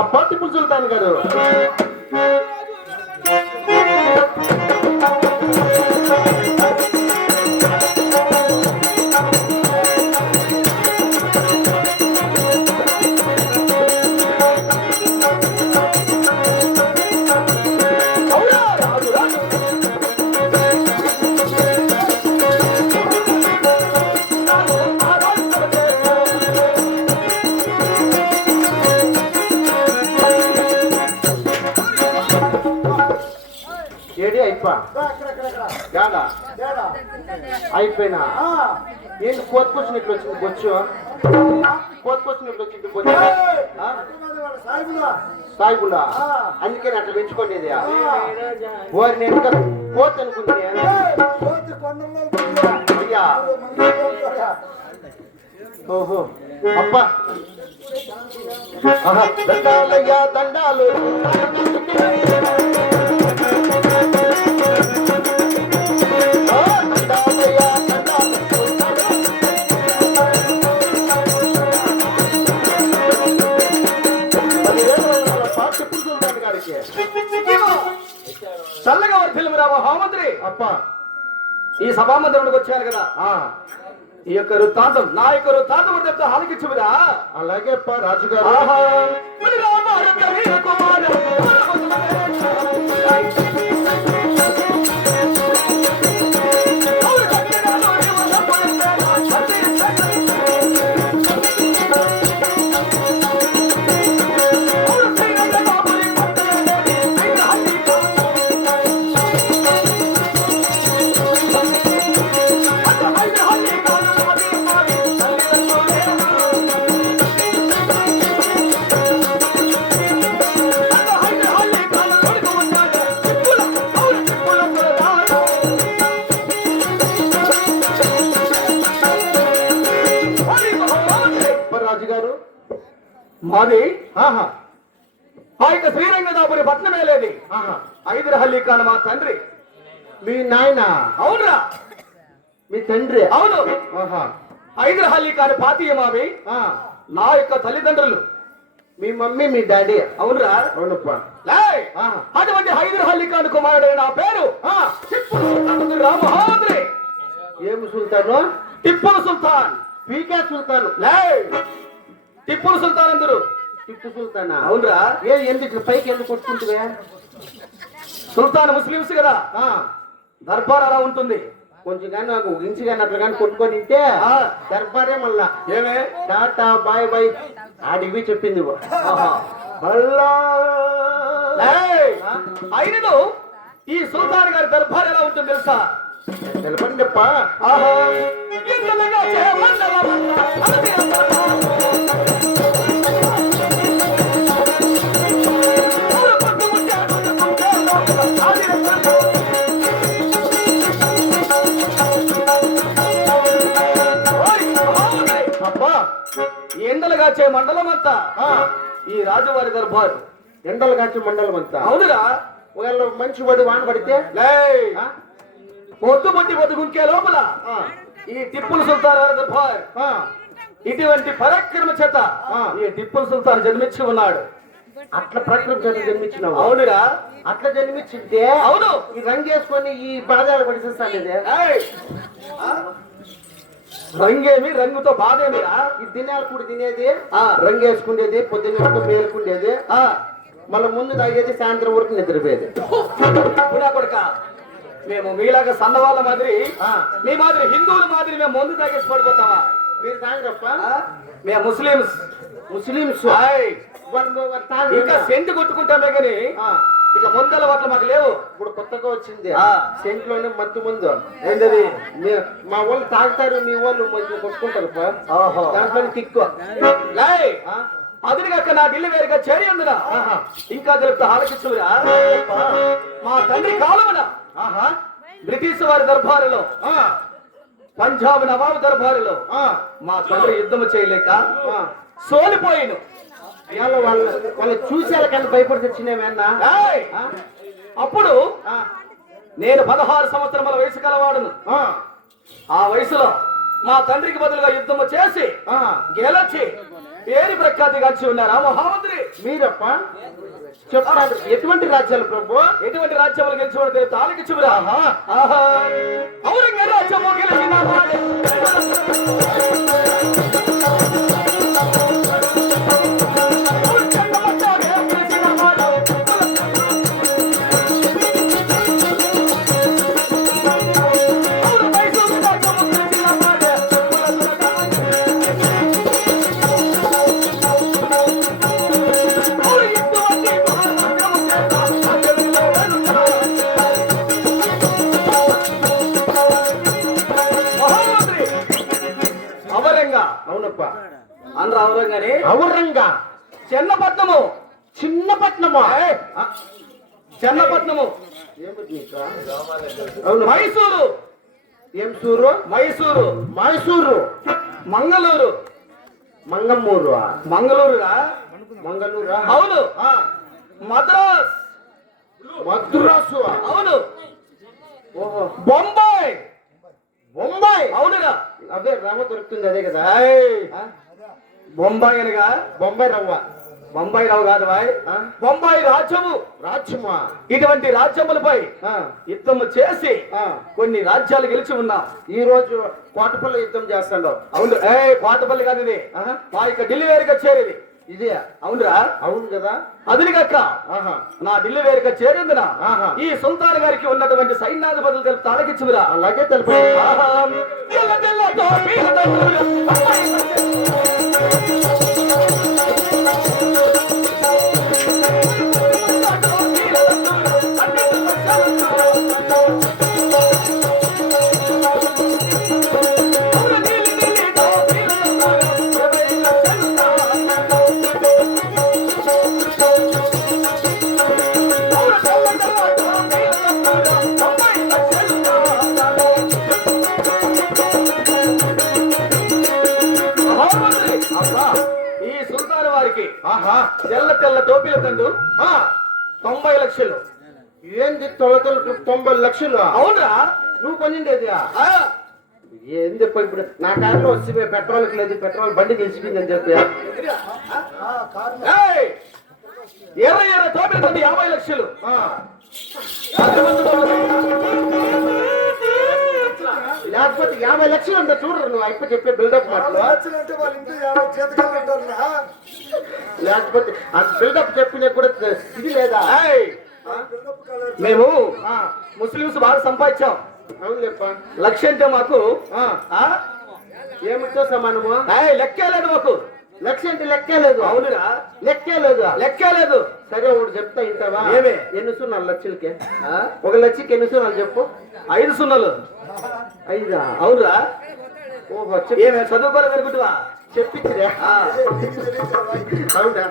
అబ్బా టిప్పు సుల్తాన్ గారు అయిపోయినా ఏంటి కోతుకొచ్చినట్లు వచ్చింది బొచ్చు కోతుకొచ్చినట్లు వచ్చింది బొచ్చు సాయిబులా అందుకని అట్లా పెంచుకోండి వారిని ఎంత కోత అనుకుంది అయ్యా ఓహో అబ్బా దండాలయ్యా దండాలు చల్లగా వర్ధిల్లుము రా మహామంత్రి. అప్ప ఈ సభామందిరానికి వచ్చారు కదా, ఈ యొక్క వృత్తాంతం నా యొక్క వృత్తాంతం చెప్తే ఆలకించుమిరా. అలాగే రాజుగారు మాది ఆ యొక్క శ్రీరంగనాపురి పట్నమే లేది హైదరాబాద్ ఖాన్ మా తండ్రి. మీ నాయన? అవునరా, మీ తండ్రి? అవును. హైదరాబాద్ ఖాన్ పాతీయ మావి నా యొక్క తల్లిదండ్రులు. మీ మమ్మీ మీ డాడీ? అవునరా. అవునప్ప. అటువంటి హైదరాబాద్ ఖాన్ కుమారుడైన నా పేరు టిప్పులు సుల్తాన్ రామహాద్రి. ఏమి సుల్తాను? టిప్పులు సుల్తాన్. పీకే సుల్తాను? టిప్పులు సుల్తాన్ అందరు. టిప్పు సుల్తానా? అవునరా. ఎందుకు పైకి ఎందుకు కొట్టుకుంటువే? సుల్తాన్ ముస్లింస్ కదా, దర్బార్ అలా ఉంటుంది. కొంచెం కానీ నాకు ఇంచి కానీ అట్లా కానీ కొట్టుకొని తింటే దర్బారే మళ్ళా. ఏమే టాటా బాయ్ బాయ్ ఆడివి చెప్పింది. అయినను ఈ సుల్తాన్ గారి దర్బార్ ఎలా ఉంటుంది తెలుసా? తెలపండి చెప్ప. ఎండలు కాచే మండలం అంతా ఈ రాజువారి దర్బారు. ఎండలు కాచే మండలం అంతా? అవునురా. ఒకవేళ మంచి పడి వాన పడితే పొద్దు పట్టి బతుకుంకే లోపల ఈ టిప్పులు సుల్తాన్ దర్బార్ ఇటువంటి పరాక్రమ చేత ఈ టిప్పులు సుల్తాన్ జన్మించి ఉన్నాడు. అట్లా ప్రకృతి జన్మించినావు? అవునురా. అట్లా జన్మించింటే అవును ఈ రంగు వేసుకొని ఈ బాధాలు పడిచేస్తాను. రంగేమి రంగుతో బాధేమిరా? ఈ దినాలు కూడా తినేది, రంగు వేసుకునేది, పొద్దున్న మేలుకుండేది, మళ్ళీ ముందు తాగేది, సాయంత్రం వరకు నిద్రపోయేది. కొడుక మేము మీలాగా సన్నవాళ్ళ మాదిరి, మీ మాదిరి హిందువుల మాదిరి మేము ముందు తాగేసి పడిపోతావా? మీరు తాగరప్ప? మేము ముస్లిమ్స్. ముస్లిమ్స్ ఇంకా సెంటు కొట్టుకుంటామే కానీ ఇట్లా ముందల వాటిలో మాకు లేవు. ఇప్పుడు కొత్తగా వచ్చింది సెంట్లోనే మత్తు ముందు. ఏంటది? మా వాళ్ళు తాగుతారు, మీ వాళ్ళు కొట్టుకుంటారు. దాంట్లో కిక్కు అదిగాక నా ఢిల్లీ వేరుగా చేరి అందున ఇంకా తెలుపుతా ఆలోచిస్తురా. మా తండ్రి కాలమున బ్రిటిష్ వారి దర్బారులో, పంజాబ్ నవాబు దర్బారులో మా తండ్రి యుద్ధము చేయలేక సోలిపోయాను. వాళ్ళు చూసేలా కానీ భయపడి తెచ్చినవేనా? అప్పుడు నేను 16 సంవత్సరముల వయసు కలవాడును. ఆ వయసులో మా తండ్రికి బదులుగా యుద్ధము చేసి గెలచి పేరు ప్రఖ్యాతిగాంచి ఉన్నారా మహామంత్రి? మీరప్ప చెప్తాను. ఎటువంటి రాజ్యాలు ప్రభు? ఎటువంటి రాజ్యములు గెలిచి తాలికి చివరా ఔరంగ రాజ్యము గెలిచిన వాడే. అవునప్ప. అందరూ ఔరంగానే ఔరంగా చెన్నపట్నము. చిన్నపట్నమా? చెన్నపట్నము. అవును. మైసూరు. ఏం సూరు? మైసూరు. మైసూరు. మంగళూరు. మంగమ్మూరు. మంగళూరుగా మంగళూరా? అవును. మద్రాస్. మద్రాసు. అవును. ఓహో. బొంబాయి. బొంబాయి. అవునుగా. అదే రవ్వ దొరుకుతుంది అదే కదా? బొంబాయి అనగా బొంబాయి రవ్వ. బొంబాయి రావు కాదు బాయ్. బొంబాయి రాజ్యము. రాజ్యమా? ఇటువంటి రాజ్యములపై యుద్ధము చేసి కొన్ని రాజ్యాలు గెలిచి ఉన్నాం. ఈ రోజు కోటపల్లి యుద్ధం చేస్తాడు. అవును. కోటపల్లి కాదు ఇది. మా యొక్క ఢిల్లీ వేరుగా చేరేది ఇదే. అవునురా? అవును కదా? అదిగాక నా ఢిల్లీ వేరుగా చేరేందున ఈ సుల్తాన్ గారికి ఉన్నటువంటి సైన్యాధిపతులు తెలుపు తాలకిచ్చురా. అలాగే తెలుపు. ఈ సుల్తాన్ వారికి తెల్ల తెల్ల టోపీల తండ్రు 90 లక్షలు. ఏంది తొలతలు 90 లక్షలు? అవునరా? నువ్వు కొనిండేది ఏంది? ఇప్పుడు నా కార్లో వస్తే పెట్రోల్కి లేదు, పెట్రోల్ బండి నిలిచిపోయిందని చెప్పి 20 టోపీల తండ్రి 50 లక్షలు. లేకపోతే 50 లక్షలు అంతా చూడరు. నువ్వు అయిపో చెప్పే బిల్డప్ మాటలు. లేకపోతే ఆ బిల్డప్ చెప్పినా కూడా ఇది లేదా? మేము ముస్లింస్ బాగా సంపాదించాం. అవును చెప్ప. లక్ష అంటే మాకు ఏమిటో సమానము? లెక్కే లేదు మాకు. లక్ష అంటే లెక్కే లేదు. అవునురా? లెక్కే లేదు. లెక్కే లేదు. సరే ఒకటి చెప్తా ఇంటవా? ఏమే? ఎన్ని సున్నాలు లక్షలకి? 1 లక్షకి ఎన్ని సున్నాలు చెప్పు? 5 సున్నాలు. 5? అవునురా? ఓహో. ఏమే చదువుకోలే పెరుగుతువా? చెప్పించిరే. అవునా?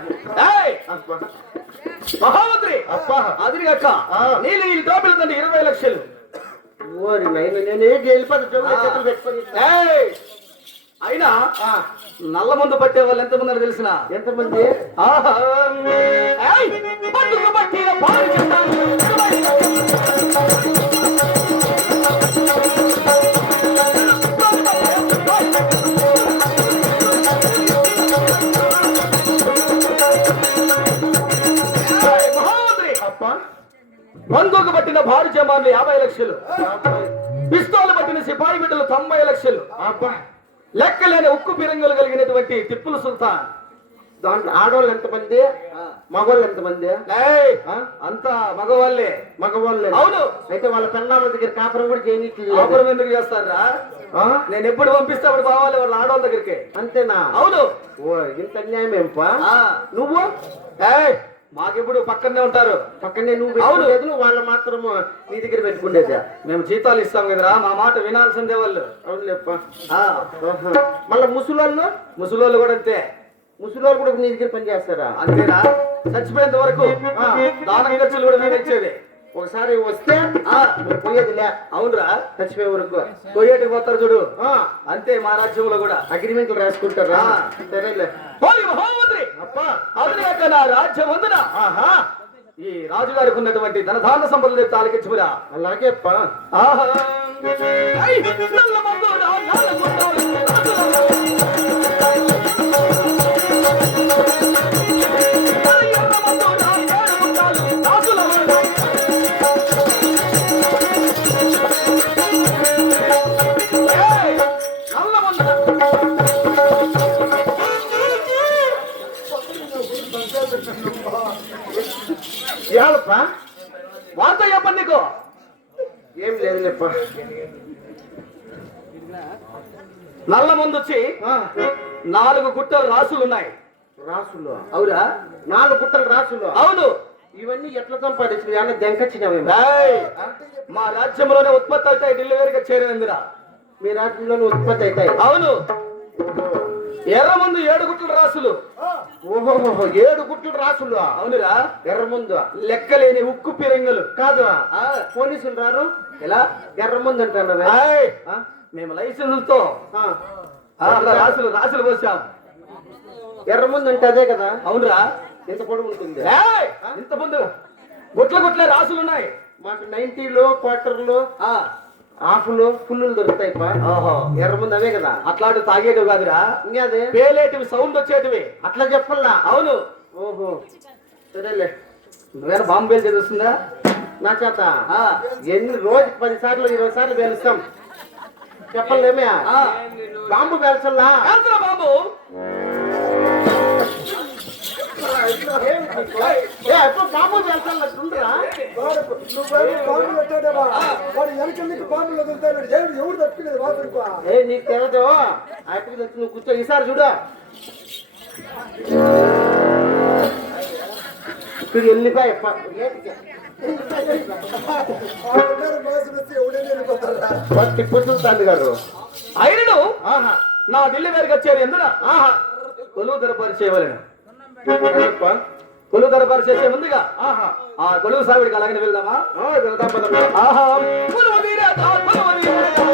మహామంత్రి అప్పా అదిగాక నీళ్ళు ఈ టోపీల తండ్రి 20 లక్షలు. ఓరి నైనా నేనే వెళ్ళిపోతా చేతులు పెట్టుకొని. అయినా నల్ల మందు పట్టే వాళ్ళు ఎంతమంది తెలిసిన? ఎంతమంది? మహామంత్రి బంధువుకు పట్టిన భారీ జమాన్లు 50 లక్షలు. పిస్తోలు పట్టిన సిపాయి బిడ్డలు 90 లక్షలు. లెక్కలేని ఉక్కు పిరంగులు కలిగినటువంటి టిప్పులు సుల్తాన్. దాంట్లో ఆడవాళ్ళు ఎంతమంది? మగవాళ్ళు ఎంతమంది? అంతా మగవాళ్ళే. మగవాళ్ళే. అవును. అయితే వాళ్ళ పెళ్ళాల దగ్గర కాపురం కూడా చేయనీకి. కాపురం ఎందుకు చేస్తారా? నేను ఎప్పుడు పంపిస్తే అప్పుడు బావాలి వాళ్ళ ఆడవాళ్ళ దగ్గరికి. అంతేనా? అవును. ఓ ఇంత అన్యాయం ఏంపా? నువ్వు మాకెప్పుడు పక్కనే ఉంటారు. పక్కనే నువ్వు? అవును. నువ్వు వాళ్ళ మాత్రము నీ దగ్గర పెట్టుకునేదా? మేము జీతాలు ఇస్తాం కదరా, మా మాట వినాల్సిందే వాళ్ళు. అవును లేప్ప. మళ్ళా ముసలోళ్ళు? ముసలోళ్ళు కూడా అంతే. ముసలోళ్ళు కూడా నీ దగ్గర పని చేస్తారా? అంతేనా? చచ్చిపోయేంత వరకు దాన ఖర్చులు కూడా మేము ఇచ్చేది. ఒకసారి వస్తే పోయేదిలే. అవునురా? చచ్చిపోయే వరకు పోయేటికి పోతారు చూడు. అంతే మా రాజ్యంలో కూడా అగ్రిమెంట్లు రాసుకుంటారా? సరేలే. మహామంత్రి అదిగాక నా రాజ్యం వందున ఈ రాజుగారికి ఉన్నటువంటి ధనధాన సంపదలు తాలికిచ్చురా. అలాగే నల్ల మందు ఏమప్ప వార్త చెప్పండి నీకు. ఏం లేదులేప్ప. నల్ల ముందు వచ్చి 4 గుట్టలు రాసులు ఉన్నాయి. రాసులు? అవురా? 4 గుట్టలు రాసులు? అవును. ఇవన్నీ ఎట్లా సంపాదించిన ఏమన్నా దెంకొచ్చినవేమో? ఏయ్! మా రాజ్యంలోనే ఉత్పత్తి అవుతాయి డెలివరీగా చేరినందున. మీ రాజ్యంలోనే ఉత్పత్తి అవుతాయి? అవును. ఎర్ర ముందు 7 గుట్టల రాసులు. ఓహో 7 గుట్టలు రాసులు? అవునురా. ఎర్ర ముందు లెక్కలేని ఉక్కు పిరంగులు. కాదు, పోలీసులు రారు? ఎలా? ఎర్ర ముందు అంటారు. ఏయ్! మేము లైసెన్సులతో రాసులు రాసులు పోసాం. ఎర్ర ముందు అంటే అదే కదా? అవునురా. ఎంత పొడవు ఉంటుంది? ఏయ్! ఇంత ముందు గుట్ల గుట్లే రాసులు ఉన్నాయి. మాకు 90లు, క్వార్టర్లు, హాఫ్లు, ఫుల్లు దొరుకుతాయి. ఓహో, ఎర్ర ముందు అవే కదా? అట్లాంటి తాగేటివి కాదురా, ఇంకా అదే పేలేటివి, సౌండ్ వచ్చేటివి. అట్లా చెప్పల్లా? అవును. ఓహో సరేలే. నువ్వేనా బాంబు పేలు చేస్తుందా నా చేత? ఎన్ని రోజుకి 10 సార్లు 20 సార్లు పేలుస్తాం. చెప్పలేమే? బాంబు పేల్చల్లా? బాంబు బాంబు పేల్చాలంటుండ్రా? నీకు తెలదు. అప్పటికి తెలుసు. నువ్వు కూర్చో. ఈసారి చూడు. ఇప్పుడు వెళ్ళిపోయి టిప్పు సుల్తాన్ గారు ఆయనను నా ఢిల్లీ వేరుగా వచ్చారు ఎందున కొలువు దరబారు చేయవలను. కొలువు దరబారు చేసే ముందుగా ఆ కొలువు సావిడికి అలాగనే వెళ్దామా? వెళ్దాం పదమ్మా. కొలువు తీరేదా, కొలువు తీరేదా,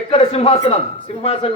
ఎక్కడ సింహాసనం? సింహాసనం